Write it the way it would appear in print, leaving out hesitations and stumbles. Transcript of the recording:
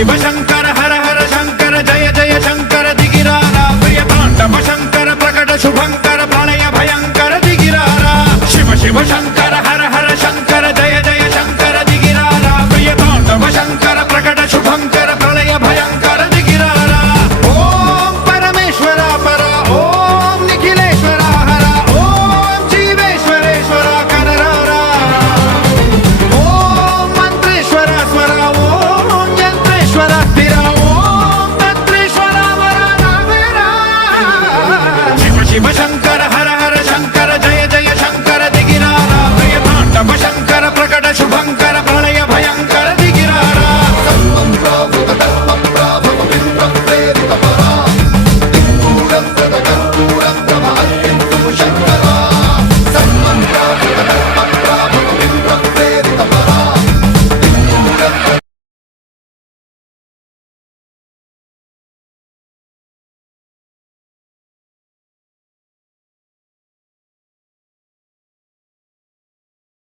शिव शंकर हर हर शंकर जय जय शंकर दिगिरारा प्रिय तांडव शंकर प्रकट शुभंकर प्रलय भयंकर दिगिरारा शिव शिव शंकर